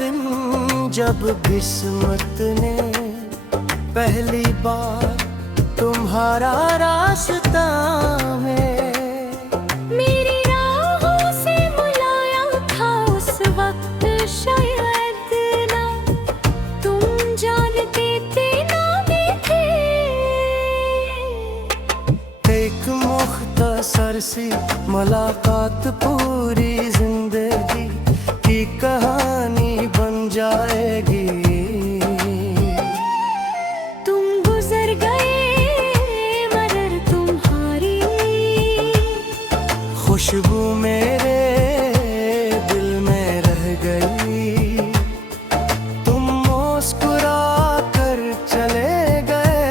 दिन जब किस्मत ने पहली बार तुम्हारा रास्ता में मेरी राहों से बुलाया था उस वक्त शायद ना तुम जानते थे ना भी थे। एक मुख्तसर सी मुलाकात पूरी जिंदगी की कहानी बन जाएगी। तुम गुजर गए मगर तुम्हारी खुशबू मेरे दिल में रह गई। तुम मुस्कुरा कर चले गए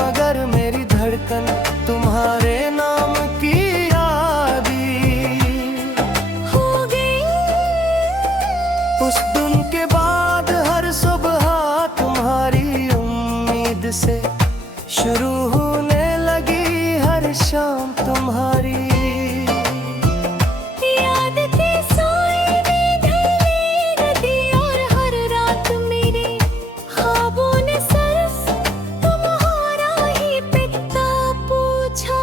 मगर मेरी धड़कन तुम्हारे नाम की उस दिन के बाद हर सुबह तुम्हारी उम्मीद से शुरू होने लगी हर शाम तुम्हारी याद थी सोई में ढली नदी और हर रात मेरे ख्वाबों ने सिर्फ तुम्हारा ही पिता पूछा।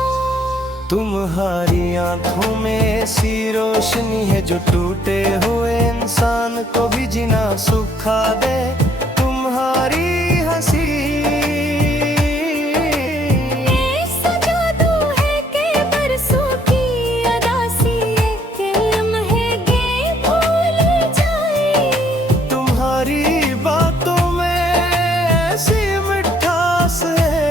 तुम्हारी आंखों में ऐसी रोशनी है जो टूटे हुए इंसान को भी जीना सुखा दे। तुम्हारी हंसी ऐसा जादू है कि बरसों की अदासी के लम्हे के भूल जाए। तुम्हारी बातों में ऐसी मिठास है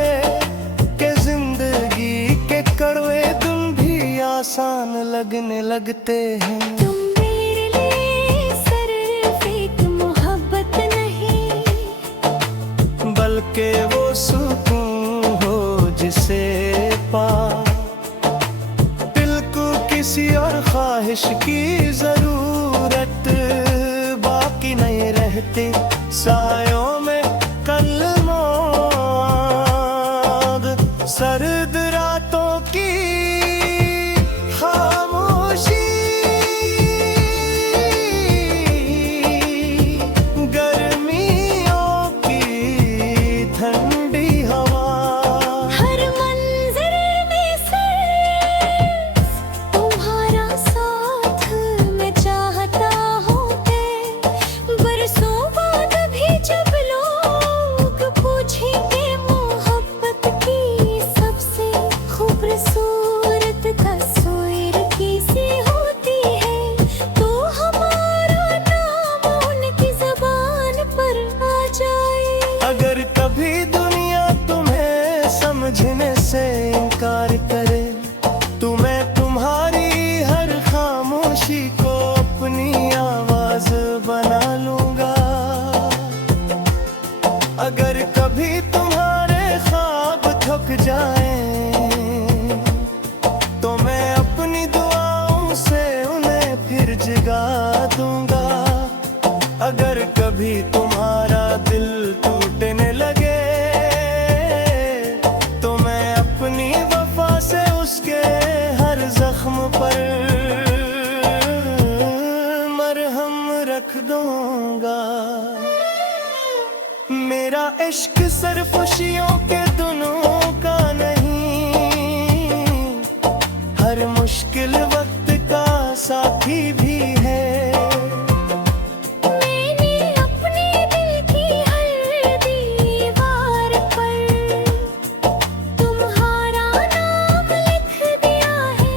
कि जिंदगी के कड़वे दिन भी आसान लगने लगते हैं। तुम मेरे लिए सिर्फ एक मोहब्बत नहीं बल्कि वो सुकून हो जिसे पा दिल को किसी और ख्वाहिश की जरूरत बाकी नहीं रहती। सायों में कल मौत सर्द रातों की खामोशी गर्मियों की ठंडी हवा हर मंजर में सिर्फ तुम्हारा साथ मैं चाहता हूँ कि बरसों बाद भी जब लोग पूछेंगे मोहब्बत की सबसे खूबसूरत तस्वीर कैसी होती है तो हमारा नाम उनकी ज़बान पर आ जाए। अगर कभी दुनिया तुम्हें समझने से इनकार करे तो मैं तुम्हारी हर खामोशी को अपनी आवाज बना लूंगा। अगर कभी तुम्हारे ख्वाब थक जाएं तो मैं अपनी दुआओं से उन्हें फिर जगा दूंगा। अगर कभी तुम्हारा दिल टूटने लगे तो मैं अपनी वफा से उसके हर जख्म पर मरहम रख दूंगा। मेरा इश्क सिर्फ खुशियों के दिनों का नहीं हर मुश्किल वक्त का साथी भी है। मैंने अपने दिल की हर दीवार पर तुम्हारा नाम लिख दिया है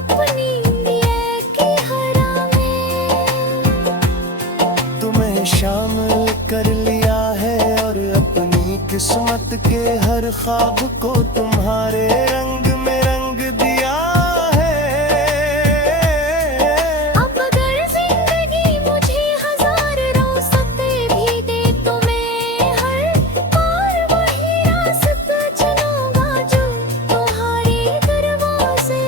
अपनी नियत की हरा में। तुम्हें शामिल कर लिया है और अपनी किस्मत के हर ख्वाब को तुम्हारे रंग में रंग दिया है। अब अगर जिंदगी मुझे हजार रोज़ते भी दे तो मैं हर बार वही रास्ता चलूंगा जो तुम्हारे दरवाजे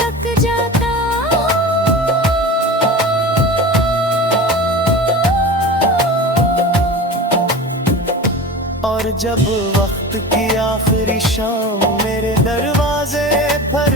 तक जाता और जब वक्त की आखिरी शाम मेरे दरवाजे पर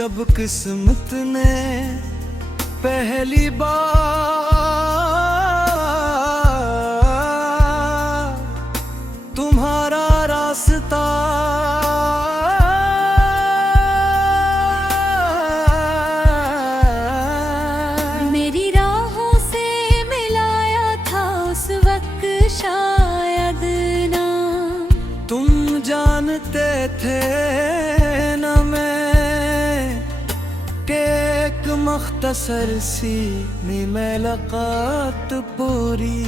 जब किस्मत ने पहली बार तुम्हारा रास्ता मेरी राहों से मिलाया था उस वक्त शायद ना तुम जानते थे न मैं कि एक मख्तसर सी मुलाकात पूरी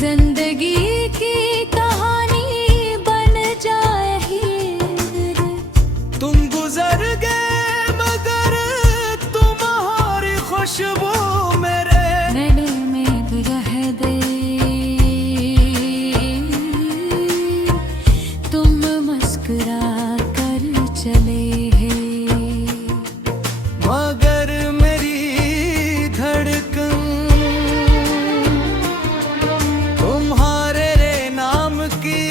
जिंदगी की कहानी बन जाए हीर तुम गुजर गए मगर तुम्हारी खुशबू मेरे गले में भी रह दे तुम मुस्कुरा कर चले हैं मगर मेरी धड़कन तुम्हारे रे नाम की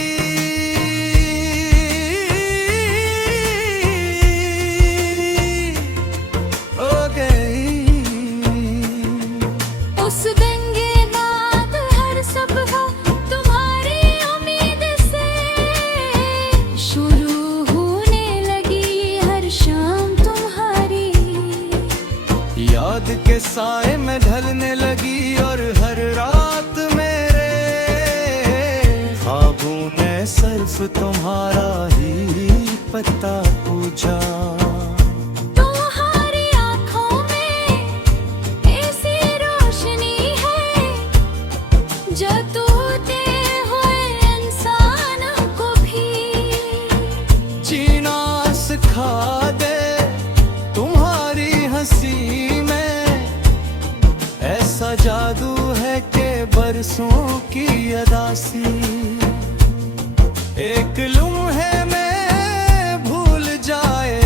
हो गई उस गंगे नाद हर सुबह तुम्हारी उम्मीद से शुरू होने लगी हर शाम तुम्हारी याद के साए में ढलने लगी और हर रात मेरे ख्वाबों ने सिर्फ तुम्हारा ही पता पूछा तुम्हारी आँखों में ऐसी रोशनी है जो टूटे हुए इंसानों को भी जीना सिखा दे तुम्हारी हंसी में ऐसा जादू है कि बरसों की अदासी एक लम्हे में भूल जाए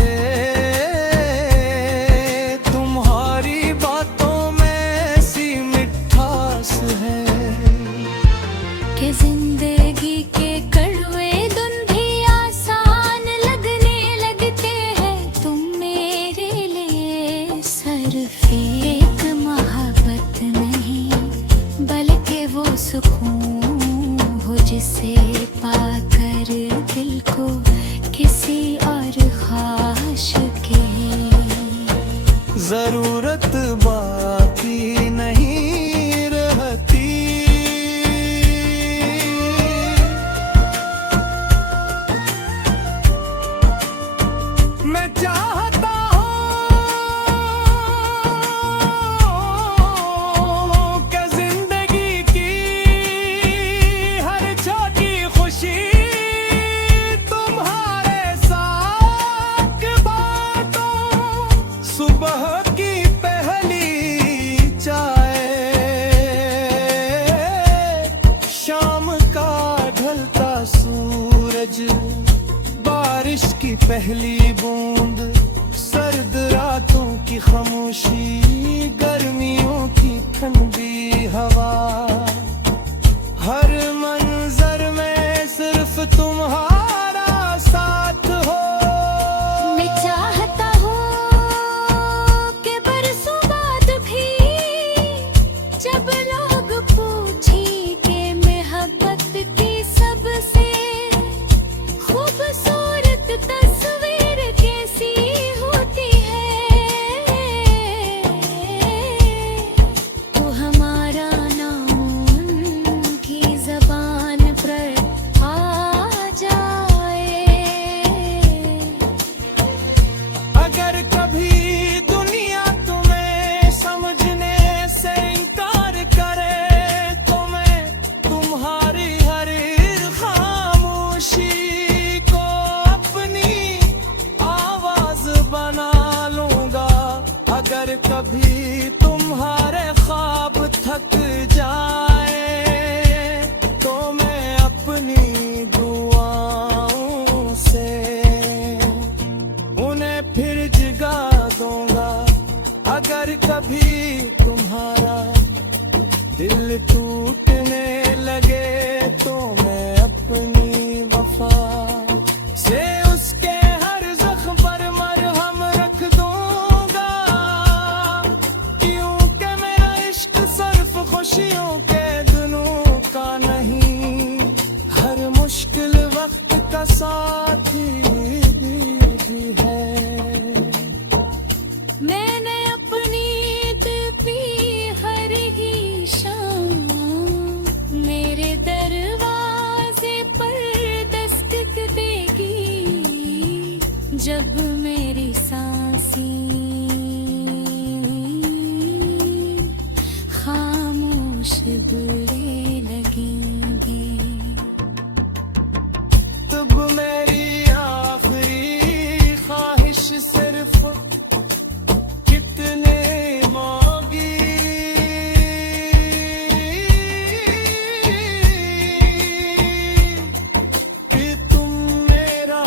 तुम्हारी बातों में ऐसी मिठास है कि जिंदगी के कड़वे दिन भी आसान लगने लगते हैं तुम मेरे लिए सिर्फ एक मोहब्बत नहीं बल्कि वो सुकून हो जिसे पाकर दिल को किसी और ख्वाहिश की जरूरत बाकी नहीं रहती मैं चाहता हूँ कि जिंदगी की हर छोटी खुशी तुम्हारे साथ बांटूं सुबह की पहली चाय शाम का ढलता सूरज बारिश की पहली बूंद सर्द रातों की खामोशी गर्मियों की ठंडी हवा हर मंजर में सिर्फ तुम्हारा साथ हो मैं चाहता हूँ कि बरसों बाद भी जब लोग पूछेंगे मोहब्बत की सबसे खूबसूरत तस्वीर कैसी होती है खुशियों के दिनों का नहीं, हर मुश्किल वक्त का साथी भी है। मैंने अपनी पी हर ही शाम मेरे दरवाजे पर दस्तक देगी, जब मेरी सांसें खामोश बुलने लगेंगी। तब मेरी आखिरी ख्वाहिश सिर्फ कितने मांगी, कि तुम मेरा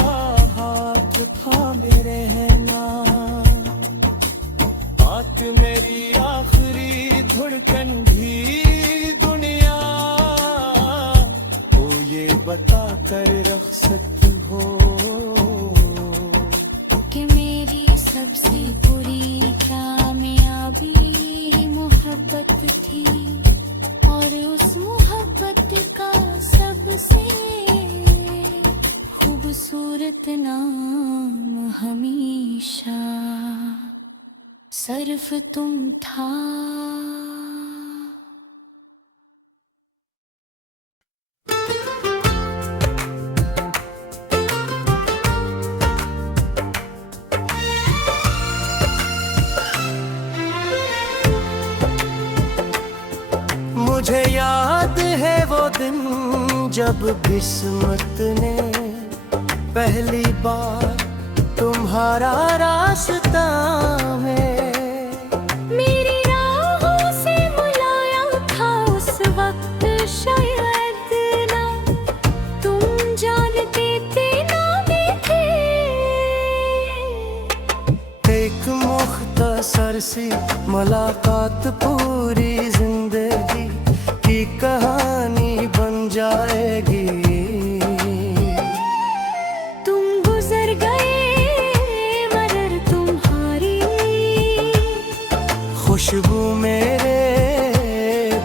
हाथ थामे रहना, बात मेरी आखिरी धड़कन भी दुनिया को ये बता कर रख सकती हो कि मेरी सबसे बुरी कामयाबी मोहब्बत थी, और उस मोहब्बत का सबसे खूबसूरत नाम हमेशा सिर्फ तुम था। मुझे याद है वो दिन जब किस्मत ने पहली बार तुम्हारा रास्ता में मेरी राहों से बुलाया था उस वक्त, शायद ना तुम जानते थे ना भी थे। एक मुख्तसर सी मुलाकात पूरी जिंदगी की कहानी बन जाएगी। तुम गुजर गए मगर तुम्हारी खुशबू मेरे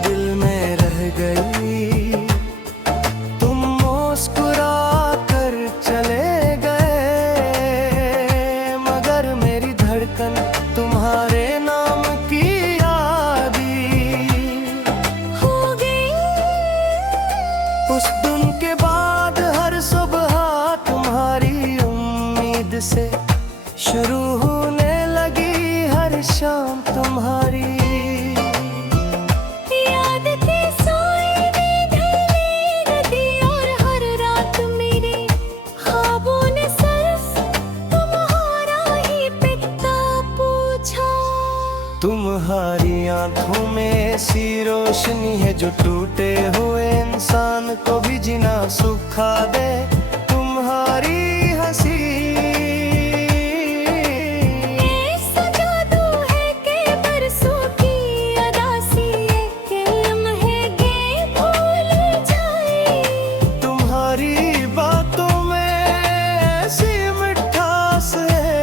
दिल में रह गई। तुम मुस्कुरा कर चले गए, मगर मेरी धड़कन तुम्हारे नाम की यादी हो गई। उस दिन के बाद हर सुबह तुम्हारी उम्मीद से शुरू होने लगी, हर शाम तुम्हारी याद थी सोई में ढली नदी, और हर रात मेरे ख्वाबों ने सिर्फ तुम्हारा ही पिता पूछा। तुम्हारी आंखों में ऐसी रोशनी है जो टूटे हुए इंसान को भी जीना सुखा दे। तुम्हारी हंसी ऐसा जादू है कि बरसों की अदासी एक लम्हे के भूल जाए। तुम्हारी बातों में ऐसी मिठास है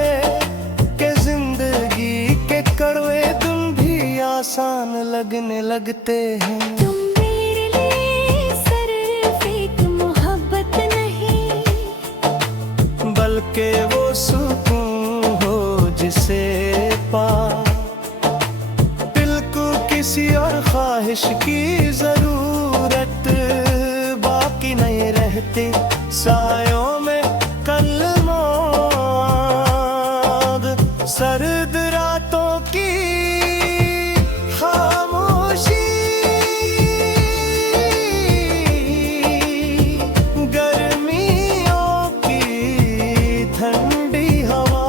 कि जिंदगी के कड़वे दिन भी आसान लगने लगते हैं। तुम मेरे लिए सिर्फ एक मोहब्बत नहीं, बल्कि वो सुकून हो जिसे पा दिल को किसी और ख्वाहिश की जरूरत बाकी नहीं रहती। सायों में कल मौत, सर्द रातों की खामोशी, गर्मियों की ठंडी हवा,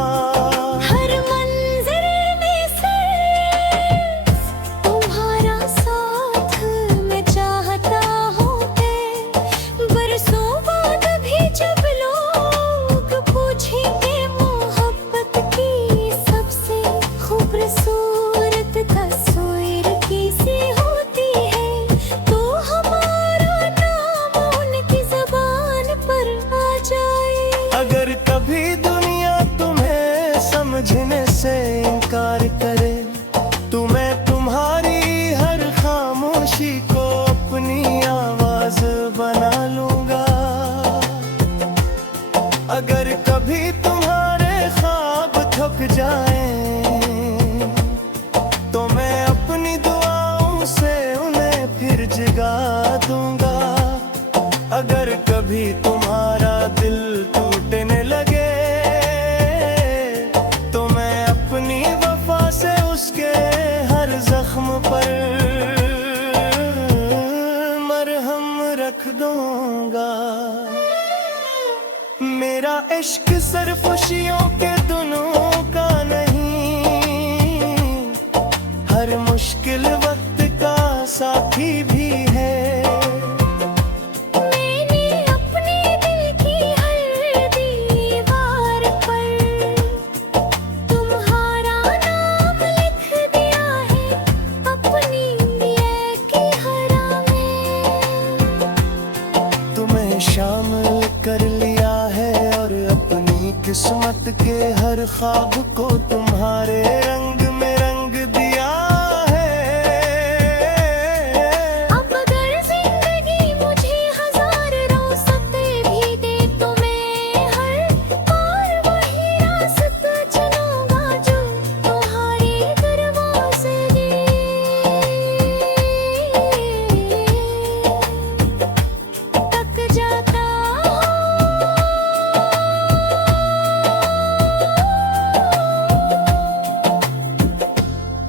हर मंजर में सिर्फ तुम्हारा साथ मैं चाहता हूँ। बरसों बाद भी जब लो जगा दूंगा। अगर कभी तुम्हारा दिल टूटने लगे तो मैं अपनी वफा से उसके हर जख्म पर मरहम रख दूंगा। मेरा इश्क सिर्फ खुशियों के दिनों का नहीं, हर मुश्किल वक्त का साथी भी है। मैंने अपने दिल की हर दीवार पर तुम्हारा नाम लिख दिया है, अपनी दिल की हरा में। तुम्हें शामिल कर लिया है और अपनी किस्मत के हर ख्वाब को तुम्हारे रंग में रंग दिया है। अब अगर जिंदगी मुझे हजार रोसते भी दे तो मैं हर बार वही रास्ता चलूंगा जो तुम्हारे दरवाजे तक जाता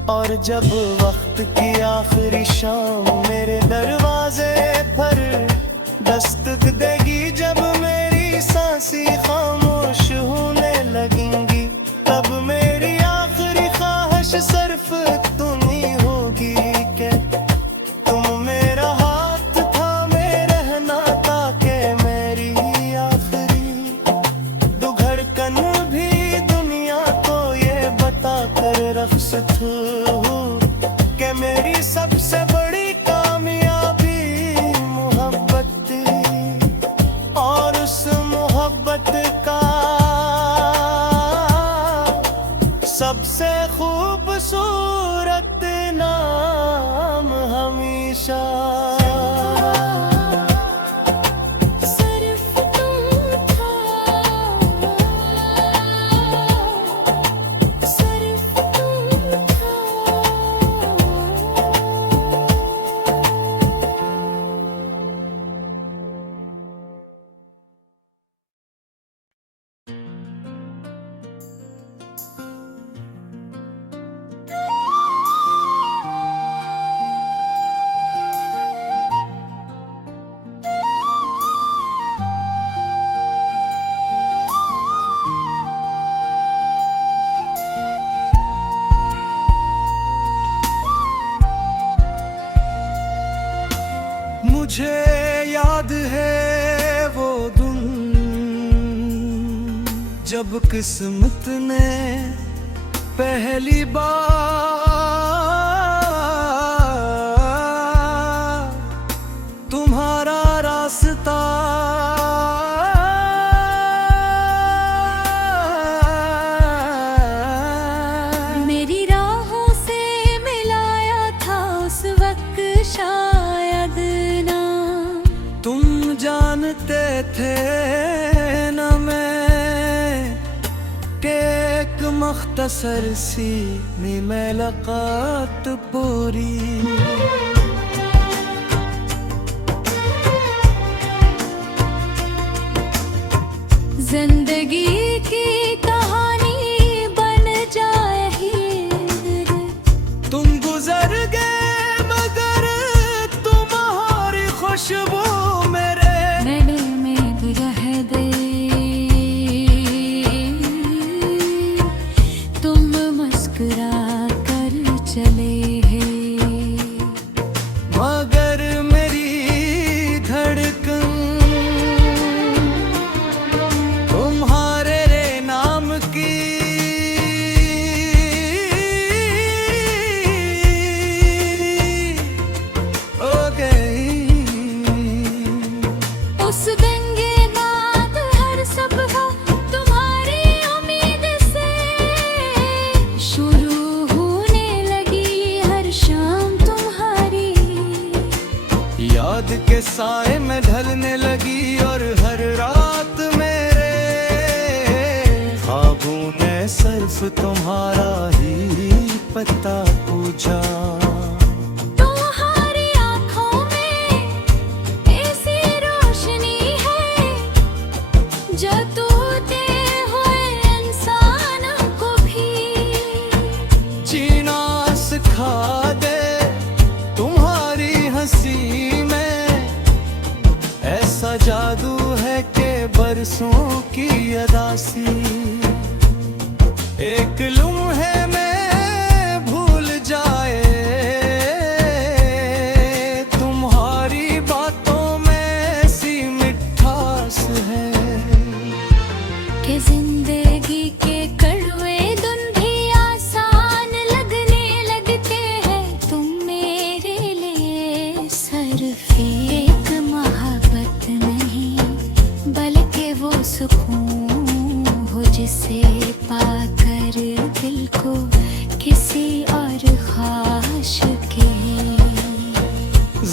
और जब वक्त की आखिरी शाम मेरे दरवाजे पर दस्तक देगी, जब मेरी सांसें खामोश होने लगेंगी, तब मेरी आखिरी ख्वाहिश सिर्फ तुम ही होगी कि तुम मेरा हाथ थामे रहना, ताकि मेरी आखिरी दुधड़कन भी दुनिया को ये बता कर रख्सत हो कि मेरी सबसे बड़ी कामयाबी मोहब्बत थी। और उस मोहब्बत का सबसे खूबसूरत नाम हमेशा सिर्फ तुम था, सिर्फ तुम था। मुझे याद है वो दिन जब किस्मत ने पहली बार तुम्हारा रास्ता मेरी राहों से मिलाया था उस वक्त शायद ना तुम जानते थे न मैं कि एक मख्तसर सी मुलाकात पूरी जिंदगी की कहानी बन जाए हीर। तुम गुजर गए मगर तुम्हारी खुशबू मेरे मैंने में रह दे, तुम मुस्कुरा कर चले हैं, मगर मेरी धड़कन तुम्हारे रे नाम की हो गई। उस गंगे नाद हर सबका तुम्हारी उम्मीद से शुरू होने लगी हर शाम तुम्हारी। याद के साए में ढलने लगी और हर रात मेरे ख्वाबों ने सिर्फ तुम्हारा ही पता पूछा। तुम्हारी आँखों में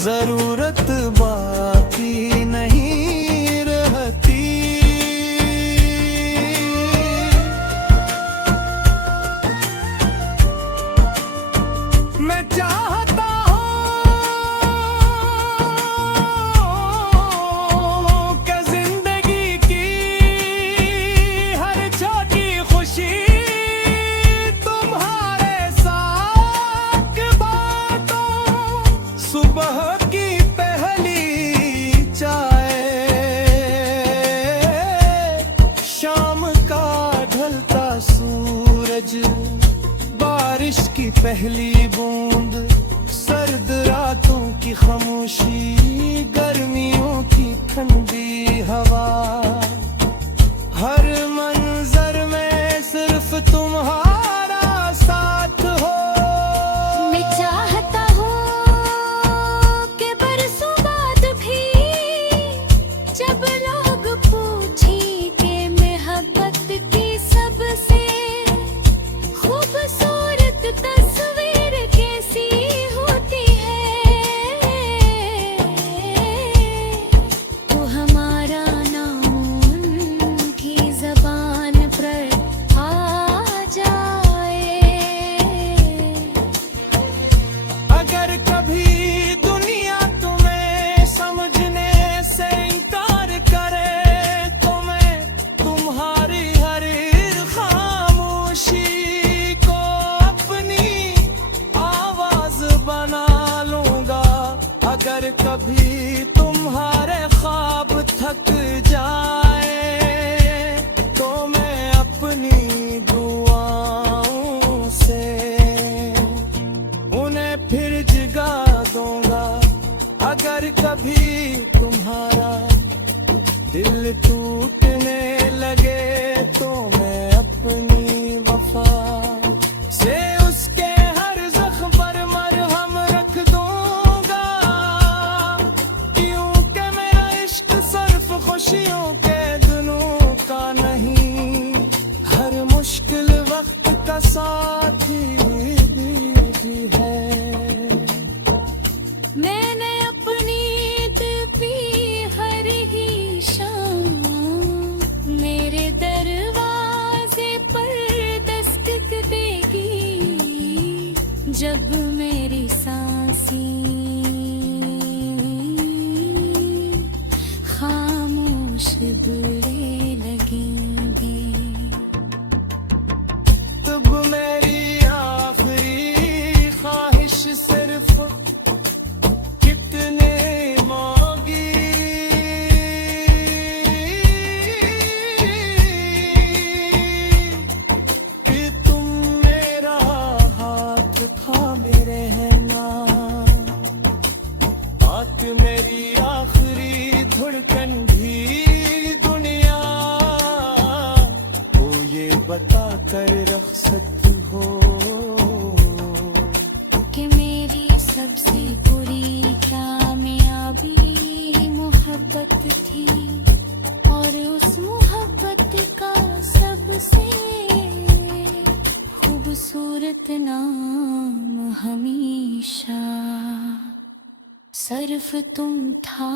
जरूरत बाकी नहीं रहती। मैं चाहता हूँ कि जिंदगी की हर छोटी खुशी तुम्हारे साथ बांटूं। सुबह की पहली चाय, शाम का ढलता सूरज, बारिश की पहली बूंद, सर्द रातों की खामोशी, गर्मियों की ठंडी हवा। हर मंजर में सिर्फ तुम्हारा साथ हो। मैं चाहता हूँ कि बरसों बाद भी जब लोग पूछेंगे मोहब्बत की सबसे खूबसूरत तस्वीर कैसी होती है, तो हमारा नाम उनकी ज़बान पर आ जाए। अगर कभी दुनिया तुम्हें समझने से इनकार करे, तो मैं तुम्हारी हर खामोशी को अपनी आवाज बना लूंगा। अगर कभी तुम्हारे ख्वाब थक जाए, तो मैं अपनी दुआओं से उन्हें फिर जगा दूंगा। अगर कभी तुम्हारा दिल टूटने लगे, तो मैं अपनी वफा से उसके हर जख्म पर मरहम रख दूंगा। क्योंकि मेरा इश्क सिर्फ खुशियों के दिनों का नहीं, हर मुश्किल वक्त का साथी भी है। मैंने अपनी दिल की हर ही शाम मेरे दरवाजे पर दस्तक देगी। जब मेरी सांसें खामोश बुलने लगेंगी, तब मेरी आखिरी ख्वाहिश सिर्फ कितने मांगी, कि तुम मेरा हाथ थामे रहना। बात मेरी आखिरी धड़कन भी दुनिया को ये बता कर रखसत हो कि मेरी सबसे बुरी कामयाबी मोहब्बत थी, और उस मोहब्बत का सबसे खूबसूरत नाम हमेशा सिर्फ तुम था।